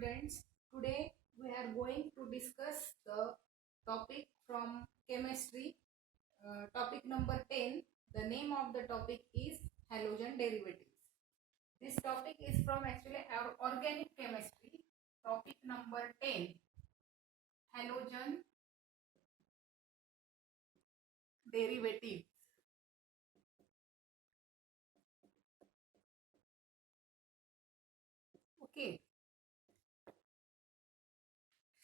students, today we are going to discuss the topic from chemistry, topic number 10. The name of the topic is halogen derivatives. This topic is from actually our organic chemistry, topic number 10, halogen derivatives. Okay.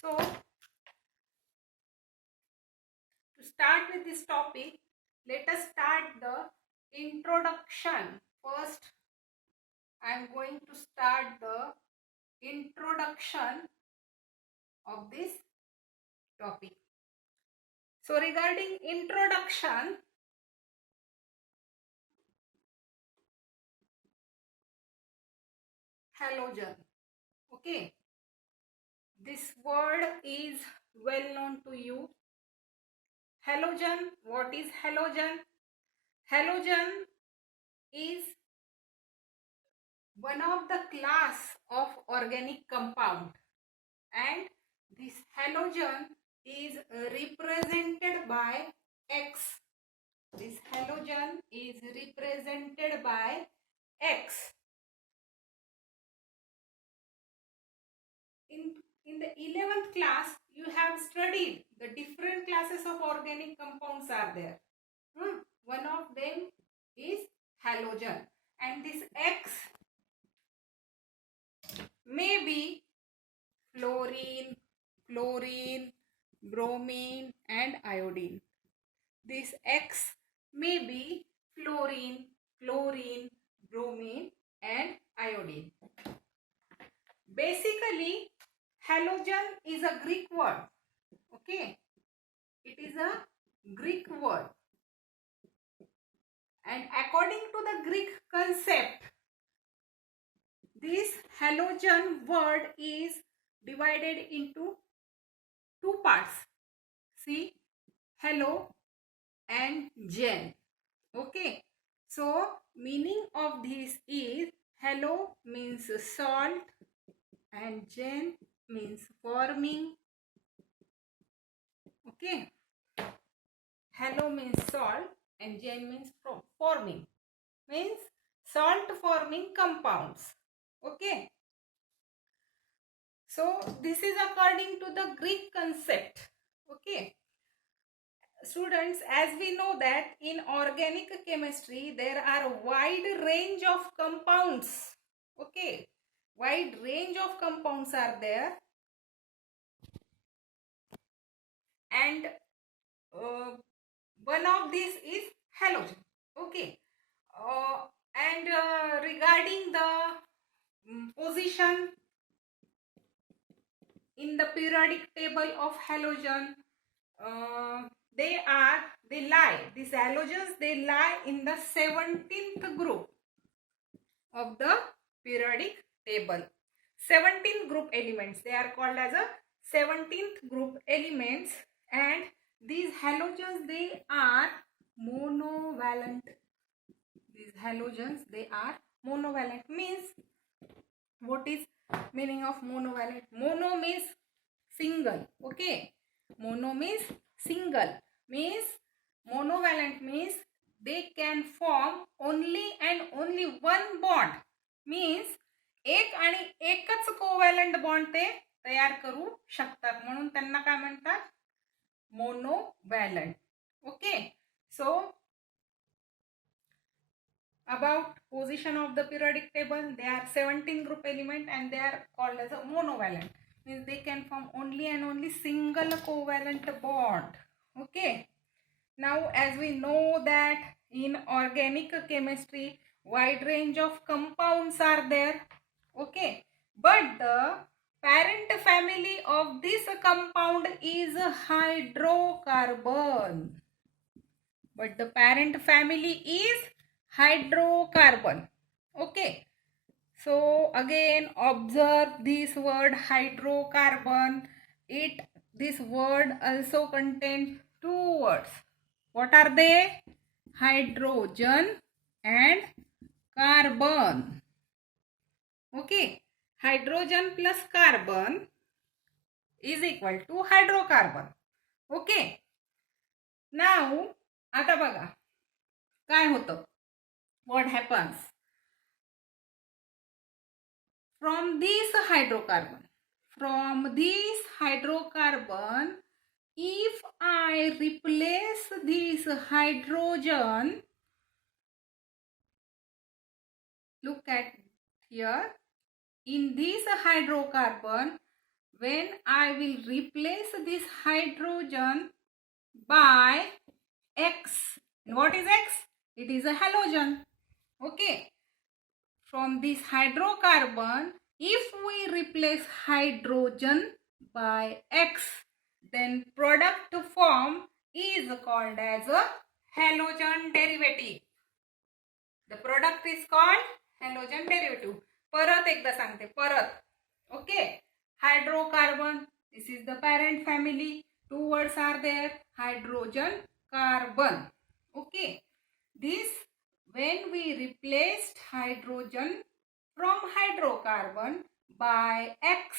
So, to start with this topic, let us start the introduction. First, I am going to start the introduction of this topic. So, regarding introduction, halogen. Okay, this word is well known to you. Halogen, what is halogen? Halogen is one of the class of organic compound, and this halogen is represented by X. This halogen is represented by X. In the 11th class, you have studied the different classes of organic compounds are there. One of them is halogen, and this X may be fluorine, chlorine, bromine and iodine. This X may be fluorine, chlorine, bromine and iodine. Basically, halogen is a Greek word. Okay, it is a Greek word, and according to the Greek concept, this halogen word is divided into two parts. See, halo and gen. Okay, so meaning of this is halo means salt and gen means forming. Okay, halo means salt and gen means forming, means salt forming compounds. Okay, so this is according to the Greek concept. Okay, students, as we know that in organic chemistry there are a wide range of compounds. Okay, wide range of compounds are there, and one of these is halogen. Okay, and regarding the position in the periodic table of halogen, these halogens, they lie in the 17th group of the periodic table. 17 group elements, they are called as a 17th group elements, and these halogens, they are monovalent. These halogens, they are monovalent. Means, what is meaning of monovalent? Mono means single. Okay, mono means single. Means monovalent means they can form only and only one bond. Means एक आणि एकच covalent bond ते तयार करू शकतात, म्हणून त्यांना काय म्हणतात? Monovalent. Okay, so about position of the periodic table, they are 17 group element and they are called as a monovalent. Means they can form only and only single covalent bond. Okay, now as we know that in organic chemistry wide range of compounds are there. Okay, but the parent family of this compound is hydrocarbon. But the parent family is hydrocarbon. Okay, so again observe this word hydrocarbon. This word also contains two words. What are they? Hydrogen and carbon. Okay, hydrogen plus carbon is equal to hydrocarbon. Okay. नाव आता बघा काय होतं. What happens from this hydrocarbon if I replace this hydrogen, look at here, in this hydrocarbon, when I will replace this hydrogen by X, and what is X? It is a halogen. Okay, from this hydrocarbon, if we replace hydrogen by X, then product form is called as a halogen derivative. The product is called halogen derivative. परत एकदा सांगते परत. Okay, hydrocarbon, this is the parent family. Two words are there, hydrogen, carbon. Okay, this when we replaced hydrogen from hydrocarbon by X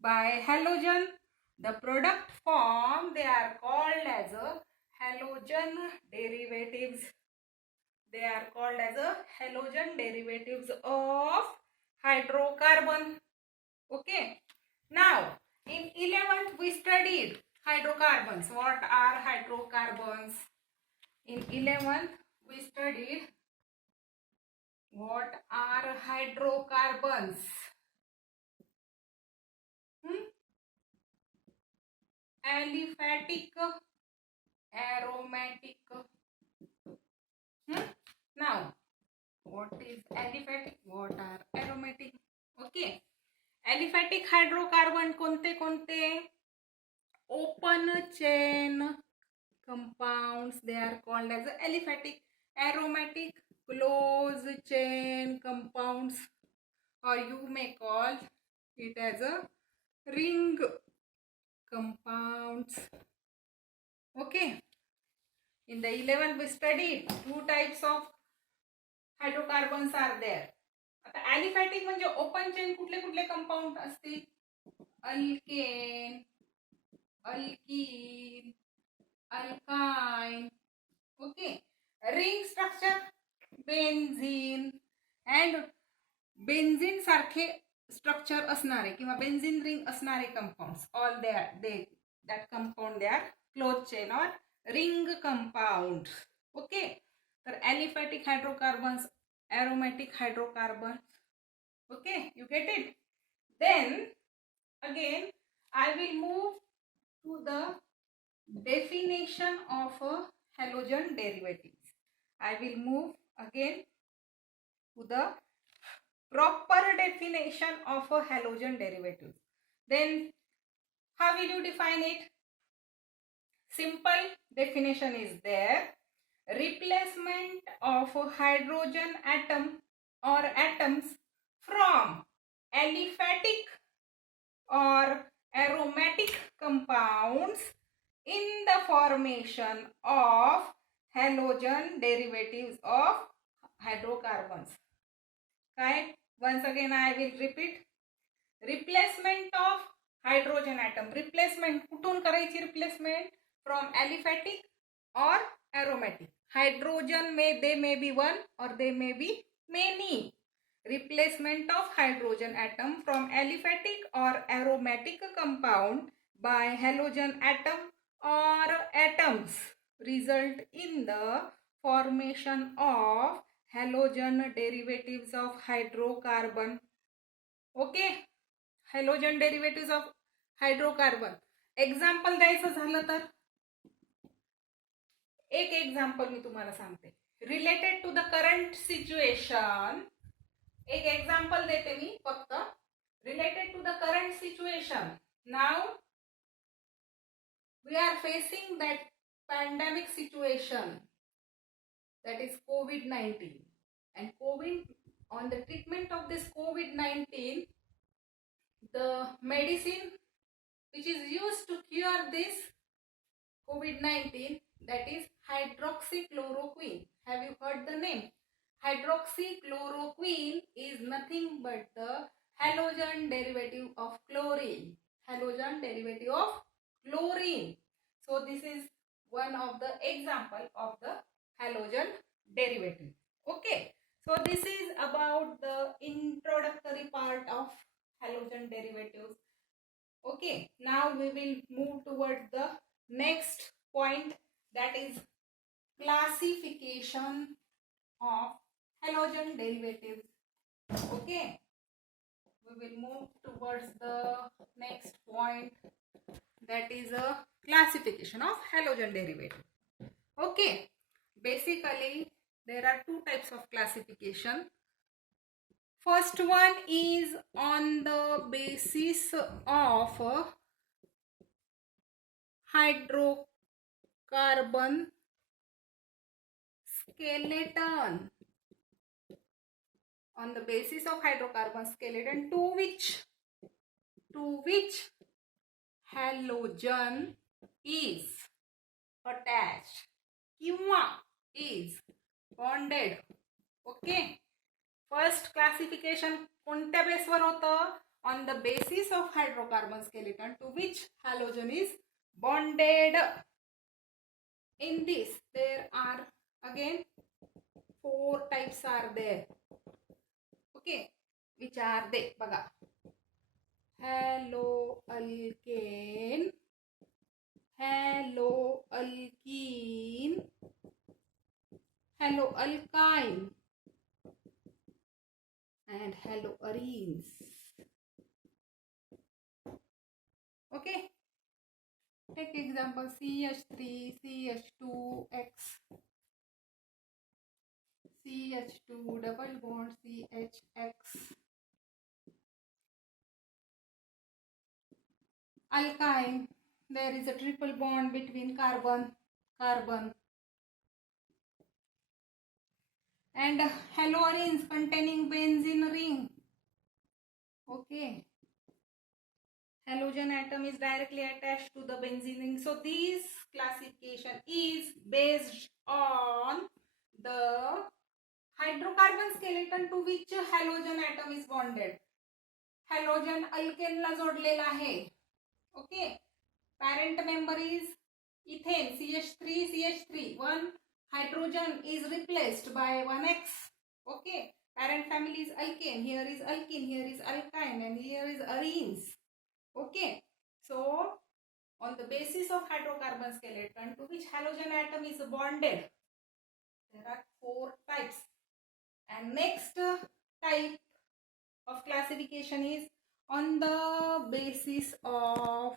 by halogen, the product form they are called as a halogen derivatives. They are called as a halogen derivatives of hydrocarbon. Okay. Now, in 11th we studied hydrocarbons. What are hydrocarbons? In 11th we studied what are hydrocarbons. Aliphatic, aromatic. Now, what is aliphatic? What are aromatic? Okay. Aliphatic hydrocarbon कोणते कोणते? Open chain compounds, they are called as aliphatic. Aromatic, closed chain compounds, or you may call it as a ring compounds. Okay. In the 11th we studied two types of hydrocarbons are there. आता aliphatic म्हणजे open chain कुठले कुठले compound असतील? Alkane, alkyne, alkyne. Okay. Ring structure benzene and benzene सारखे structure असणारे किंवा benzene ring असणारे compounds, all that compound they are closed chain or ring compounds. Okay, तर aliphatic hydrocarbons, aromatic hydrocarbons. Okay, you get it? Then again I will move to the definition of a halogen derivatives. I will move again to the proper definition of a halogen derivative. Then how will you define it? Simple definition is there. Replacement of a hydrogen atom or atoms from aliphatic or aromatic compounds in the formation of halogen derivatives of hydrocarbons. Okay, once again I will repeat. Replacement of hydrogen atom. Replacement कुठून करायची replacement? From aliphatic or aromatic. Hydrogen they may be one or they may be many. Replacement of hydrogen atom from aliphatic or aromatic compound by halogen atom or atoms result in the formation of halogen derivatives of hydrocarbon. Okay, halogen derivatives of hydrocarbon. Example द्यायचं झालं तर एक example मी तुम्हाला सांगते related to the current situation. एक example देते मी फक्त related to the current situation. Now we are facing that pandemic situation, that is COVID-19, and on the treatment of this COVID-19, the medicine which is used to cure this COVID-19, that is hydroxychloroquine. Have you heard the name? Hydroxychloroquine is nothing but the halogen derivative of chlorine. Halogen derivative of chlorine. So this is one of the example of the halogen derivative. Okay. So this is about the introductory part of halogen derivatives. Okay. Now we will move towards the next point, that is classification of halogen derivatives. Okay. We will move towards the next point, that is a classification of halogen derivative. Okay, basically there are two types of classification. First one is on the basis of hydrocarbon skeleton. On the basis of hydrocarbon skeleton to which halogen is attached किंवा is bonded. Okay, first classification कोणत्या बेसवर होतं? On the basis of hydrocarbon skeleton to which halogen is bonded. In this there are again 4 types are there. Okay, which are they? बघा, haloalkane, haloalkene, haloalkyne, and haloarenes. Okay, take example CH3, CH2X, CH2 double bond CHX. Alkyne, there is a triple bond between carbon. And haloarenes containing benzene ring. Okay, halogen atom is directly attached to the benzene ring. So this classification is based on the hydrocarbon skeleton to which halogen atom is bonded. Halogen alkane ला जोडलेला आहे. Okay, parent member is ethane, CH3, one hydrogen is replaced by 1X. Okay, parent family is alkane, here is alkene, here is alkyne, and here is arenes. Okay, so on the basis of hydrocarbon skeleton to which halogen atom is bonded, there are 4 types. And next type of classification is on the basis of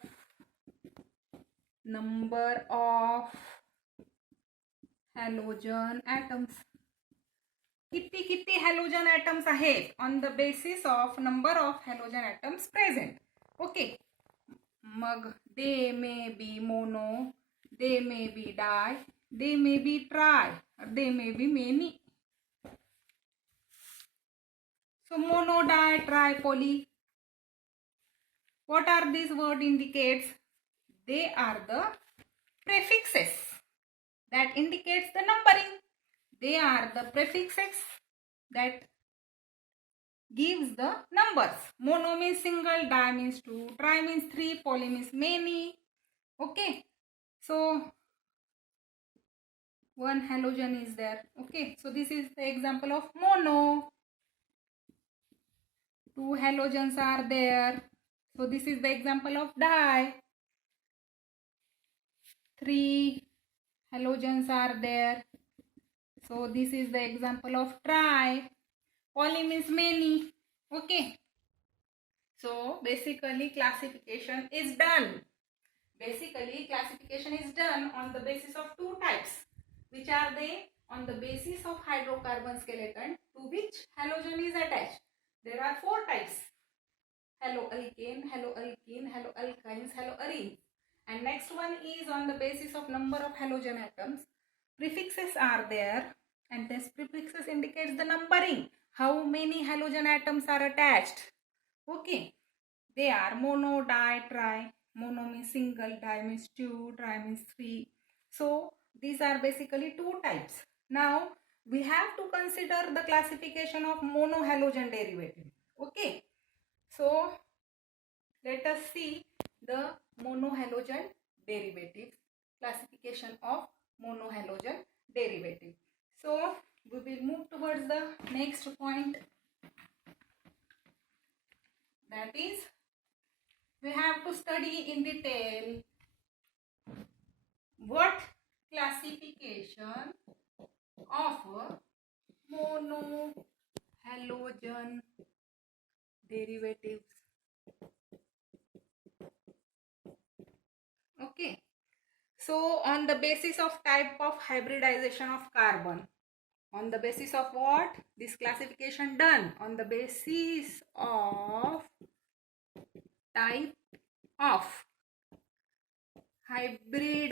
number of halogen atoms. किती halogen atoms आहेत on the basis of number of halogen atoms present. Okay, mug they may be mono, they may be di, they may be tri, they may be many. So mono, di, tri, poly. What are these word indicates? They are the prefixes that indicates the numbering. They are the prefixes that gives the numbers. Mono means single, di means 2, tri means 3, poly means many. Okay, so one halogen is there. Okay, so this is the example of mono. 2 halogens are there. So this is the example of di. 3 halogens are there. So this is the example of tri. Poly means many. Okay. So basically classification is done. Classification is done on the basis of 2 types. Which are they? On the basis of hydrocarbon skeleton to which halogen is attached. There are 4 types. Haloalkane, haloalkene, haloalkynes, haloarenes. And next one is on the basis of number of halogen atoms. Prefixes are there, and this prefixes indicates the numbering. How many halogen atoms are attached? Okay, they are mono, di, tri. Mono means single, di means 2, tri means 3. So these are basically 2 types. Now we have to consider the classification of monohalogen derivative. Okay, So let us see the monohalogen derivatives, classification of monohalogen derivative. So we will move towards the next point, that is we have to study in detail what classification of monohalogen derivatives. Okay, so on the basis of type of hybridization of carbon, on the basis of what this classification done, on the basis of type of hybridization